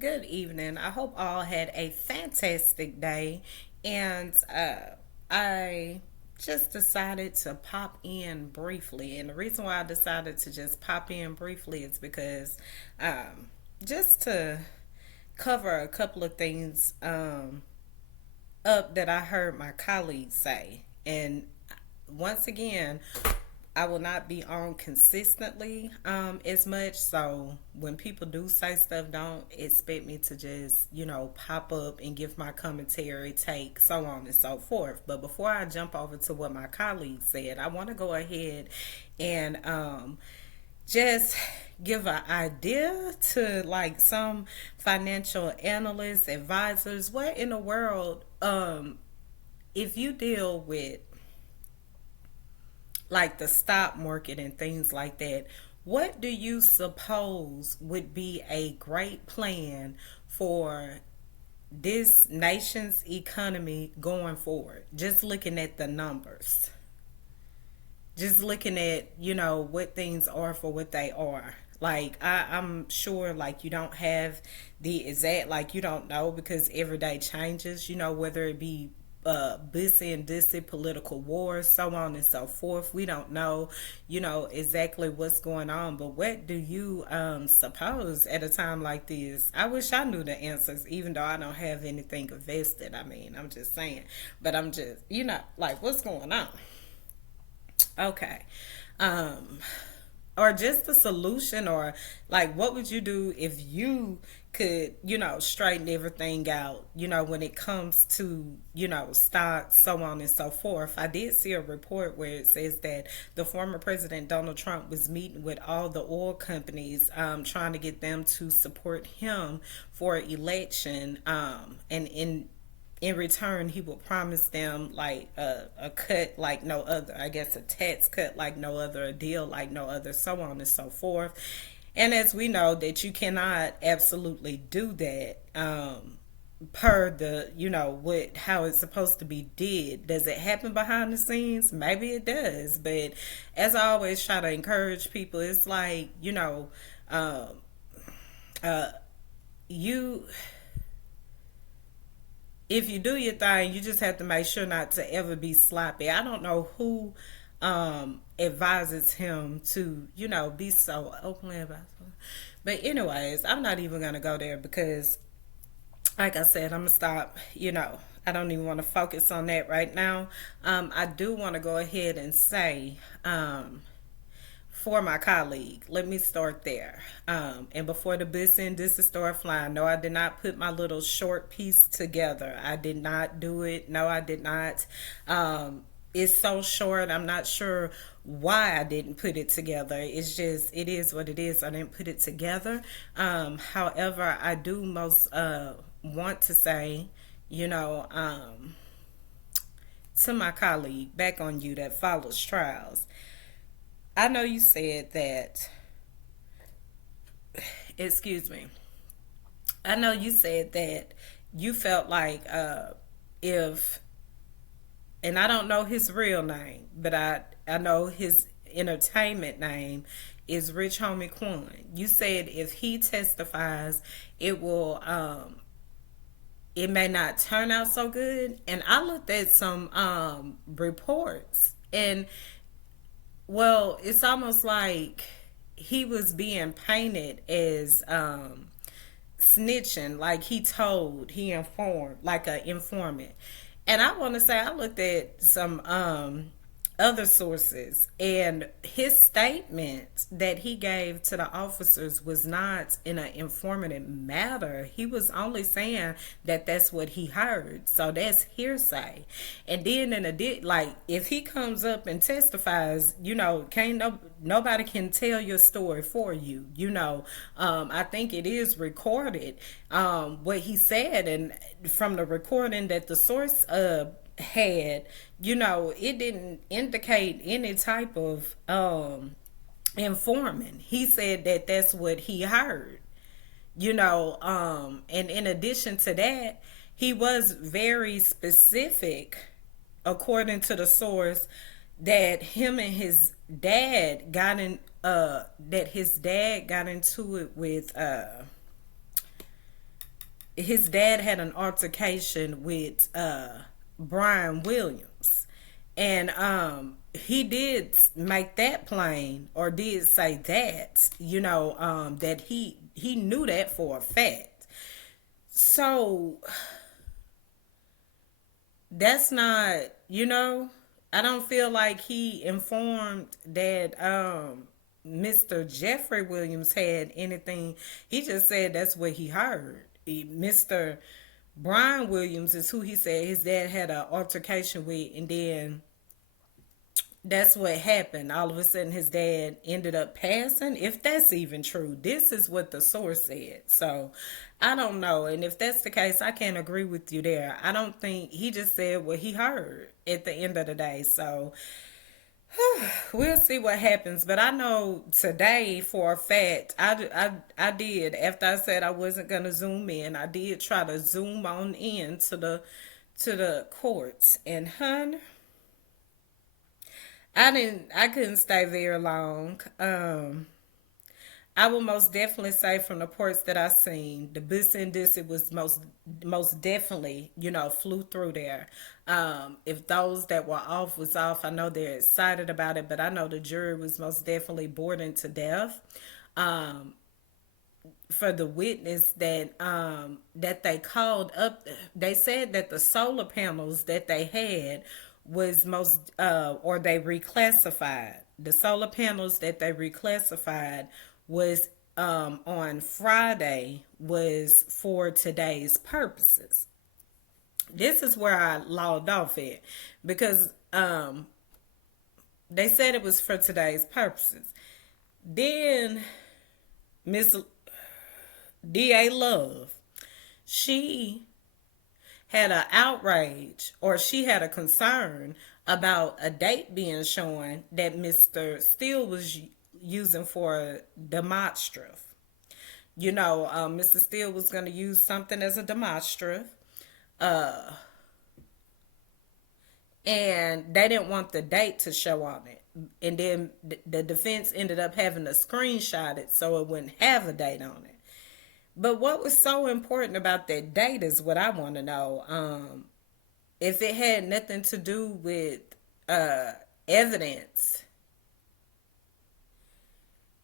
Good evening. I hope all had a fantastic day. And I just decided to pop in briefly. And the reason why I decided to just pop in briefly is because just to cover a couple of things up that I heard my colleagues say. And once again, I will not be on consistently as much. So when people do say stuff, don't expect me to just, pop up and give my commentary, take, so on and so forth. But before I jump over to what my colleagues said, I want to go ahead and just give an idea to like some financial analysts, advisors. What in the world, if you deal with like the stock market and things like that, what do you suppose would be a great plan for this nation's economy going forward? Just looking at the numbers, just looking at, what things are for what they are. Like, I'm sure, like, you don't have the exact, like, you don't know because every day changes, whether it be Bussy and Dussy political wars, so on and so forth. We don't know, exactly what's going on. But what do you suppose at a time like this? I wish I knew the answers, even though I don't have anything invested. I mean, I'm just saying. But I'm just, like, what's going on? Okay. Um, or just the solution, or like what would you do if you could, straighten everything out, when it comes to, stocks, so on and so forth. I did see a report where it says that the former president Donald Trump was meeting with all the oil companies, trying to get them to support him for election, and in return he will promise them like a cut like no other, I guess a tax cut like no other, a deal like no other, so on and so forth. And as we know that you cannot absolutely do that, per the, what, how it's supposed to be did. Does it happen behind the scenes? Maybe it does, but as I always try to encourage people, it's like, um, uh, you if you do your thing, you just have to make sure not to ever be sloppy. I don't know who advises him to, be so openly about it. But anyways, I'm not even gonna go there because, like I said, I'm gonna stop. I don't even want to focus on that right now. I do want to go ahead and say, for my colleague. Let me start there. And before the Bussy and Dissy start flying, no, I did not put my little short piece together. I did not do it. No, I did not. It's so short. I'm not sure why I didn't put it together. It's just, it is what it is. I didn't put it together. However, I do most want to say, you know, um, to my colleague, back on you that follows trials. I know you said that, excuse me, I know you said that you felt like if, and I don't know his real name, but I know his entertainment name is Rich Homie Quan. You said if he testifies, it will, it may not turn out so good. And I looked at some reports, and well, it's almost like he was being painted as snitching, like he informed, like an informant. And I want to say, I looked at some other sources, and his statement that he gave to the officers was not in an informative matter. He was only saying that that's what he heard, so that's hearsay. And then like if he comes up and testifies, can't nobody can tell your story for you. I think it is recorded, what he said, and from the recording that the source had, it didn't indicate any type of informant. He said that that's what he heard, and in addition to that, he was very specific, according to the source, that him and his dad got in, that his dad got into it with his dad had an altercation with Brian Williams, and he did make that plain, or did say that, that he knew that for a fact. So that's not, you know, I don't feel like he informed that Mr. Jeffrey Williams had anything. He just said that's what he heard. Mr. Brian Williams is who he said his dad had an altercation with, and then that's what happened. All of a sudden, his dad ended up passing. If that's even true, this is what the source said. So I don't know. And if that's the case, I can't agree with you there. I don't think he just said what he heard at the end of the day. So we'll see what happens. But I know today for a fact, I did, after I said I wasn't going to zoom in, I did try to zoom on in to the courts. And, hun, I couldn't stay very long. I will most definitely say from the ports that I seen, the Bussy and Dussy was most definitely, flew through there. If those that were off was off, I know they're excited about it, but I know the jury was most definitely bored to death. Um, for the witness that they called up, they said that the solar panels that they had was or they reclassified. The solar panels that they reclassified was on Friday was for today's purposes. This is where I logged off at, because they said it was for today's purposes. Then Miss D.A. Love, she had an outrage, or she had a concern about a date being shown that Mr. Steele was using for demonstrative. Mr. Steele was going to use something as a demonstrative, uh, and they didn't want the date to show on it. And then the defense ended up having to screenshot it so it wouldn't have a date on it. But what was so important about that date is what I want to know. If it had nothing to do with uh, evidence,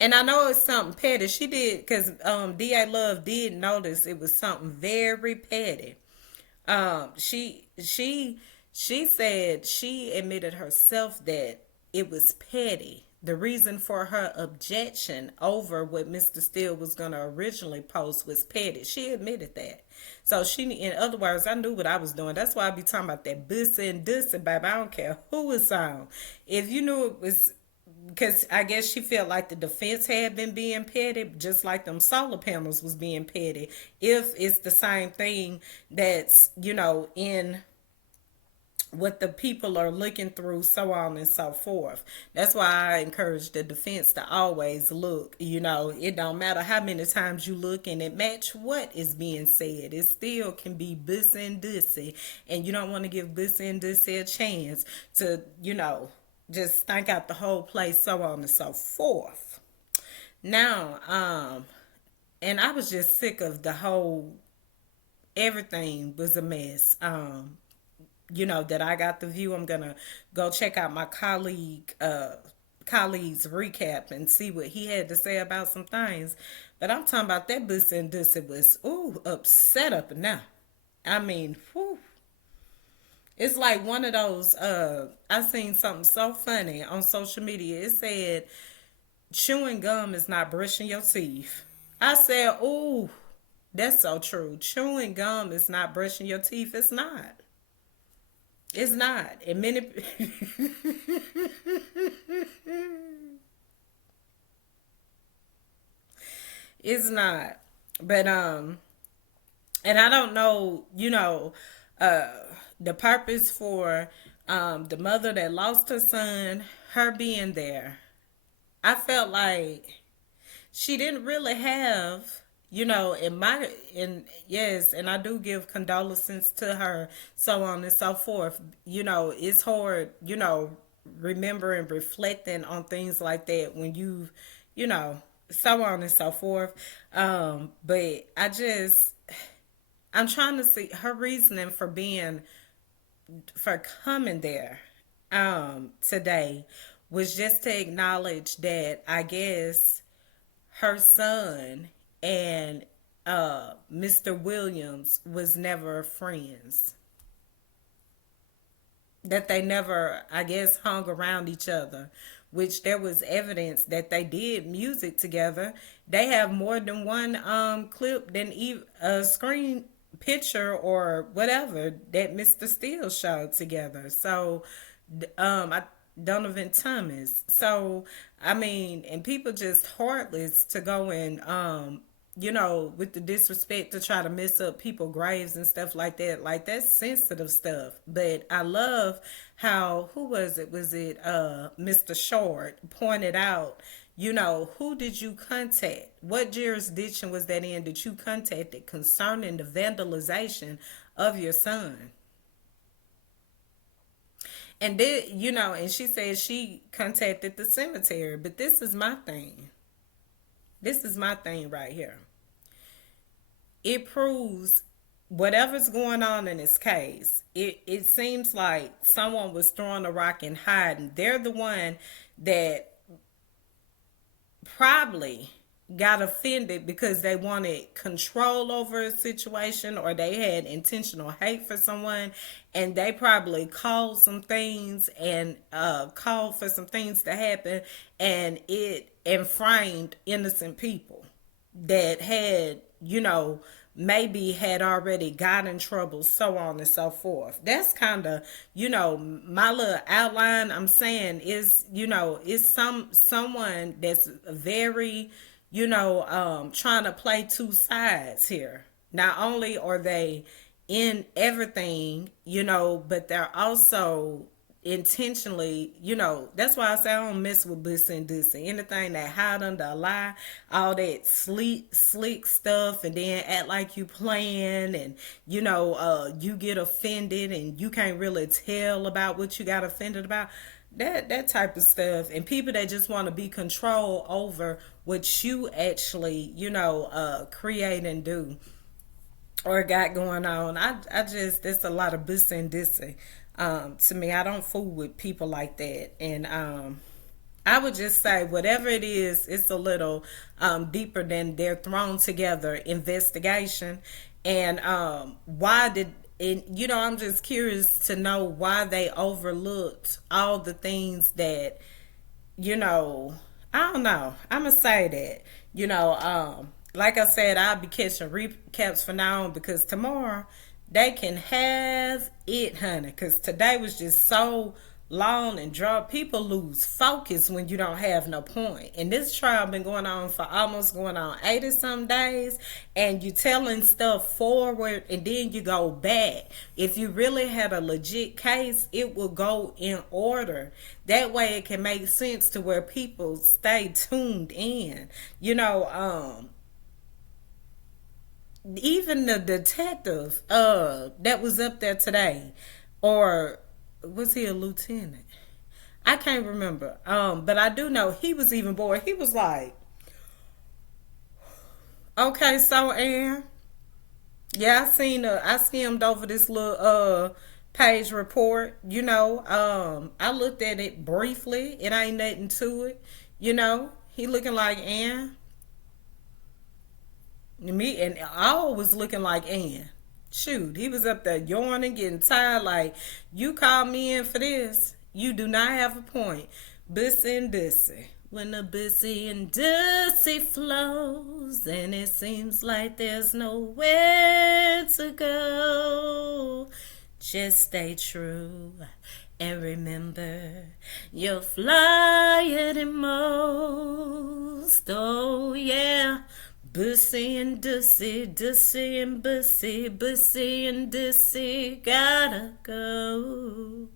and I know it's something petty. She did, because D.A. Love did notice it was something very petty. She said she admitted herself that it was petty. The reason for her objection over what Mr. Steele was going to originally post was petty. She admitted that. So in other words, I knew what I was doing. That's why I be talking about that Bussy and Dussy, baby. I don't care who it's on. If you knew it was, because I guess she felt like the defense had been being petty, just like them solar panels was being petty. If it's the same thing that's, in what the people are looking through, so on and so forth. That's why I encourage the defense to always look. It don't matter how many times you look and it match what is being said. It still can be Bussy and Dussy, and you don't want to give Bussy and Dussy a chance to, just stank out the whole place, so on and so forth. Now, and I was just sick of the whole, everything was a mess. That I got the view. I'm gonna go check out my colleague's recap and see what he had to say about some things. But I'm talking about that Bussy and Dussy was upset up and now. I mean, whew. It's like one of those. I seen something so funny on social media. It said chewing gum is not brushing your teeth. I said, "Ooh, that's so true. Chewing gum is not brushing your teeth. It's not. It's not." And many, it's not. But and I don't know, uh, the purpose for the mother that lost her son, her being there. I felt like she didn't really have, in yes, and I do give condolences to her, so on and so forth. It's hard, remembering, reflecting on things like that when you know so on and so forth. But I just, I'm trying to see her reasoning for being for coming there today was just to acknowledge that I guess her son and Mr. Williams was never friends. That they never, I guess, hung around each other, which there was evidence that they did music together. They have more than one clip than a screen picture or whatever that Mr. Steele showed together. So, I Donovan Thomas. So, I mean, and people just heartless to go and with the disrespect to try to mess up people graves and stuff like that. Like that's sensitive stuff. But I love how who was it? Was it Mr. Short pointed out, who did you contact? What jurisdiction was that in that you contacted concerning the vandalization of your son? And then, and she said she contacted the cemetery. But this is my thing. This is my thing right here. It proves whatever's going on in this case. It seems like someone was throwing a rock and hiding. They're the one that probably got offended because they wanted control over a situation or they had intentional hate for someone, and they probably called some things and called for some things to happen, and it inframed innocent people that had, maybe had already got in trouble, so on and so forth. That's kind of, my little outline I'm saying is, is someone that's very, trying to play two sides here. Not only are they in everything, but they're also intentionally, that's why I say I don't mess with Bussy and Dussy. Anything that hide under a lie, all that slick stuff, and then act like you playing, and you get offended and you can't really tell about what you got offended about. That type of stuff, and people that just want to be control over what you actually, create and do or got going on. I just there's a lot of Bussy and Dussy. To me, I don't fool with people like that, and I would just say whatever it is, it's a little deeper than their thrown together investigation, and why did. And I'm just curious to know why they overlooked all the things that you know, I don't know. I'm gonna say that. Like I said, I'll be catching recaps from now on because tomorrow they can have it, honey. Because today was just so long and draw. People lose focus when you don't have no point. And this trial been going on for almost going on 80 some days, and you telling stuff forward and then you go back. If you really had a legit case, it will go in order. That way it can make sense to where people stay tuned in. Even the detective that was up there today, or was he a lieutenant? I can't remember. But I do know he was even bored. He was like, "Okay, so Ann, yeah, I skimmed over this little page report. I looked at it briefly. It ain't nothing to it. He looking like Ann. Me and all was looking like Ann. Shoot, he was up there yawning, getting tired. Like, you called me in for this. You do not have a point. Bussy and Dussy. When the Bussy and Dussy flows, and it seems like there's nowhere to go. Just stay true and remember you're flyer than most. Oh, yeah. Bussy and Dussy, Dussy and Bussy, Bussy and Dussy, gotta go.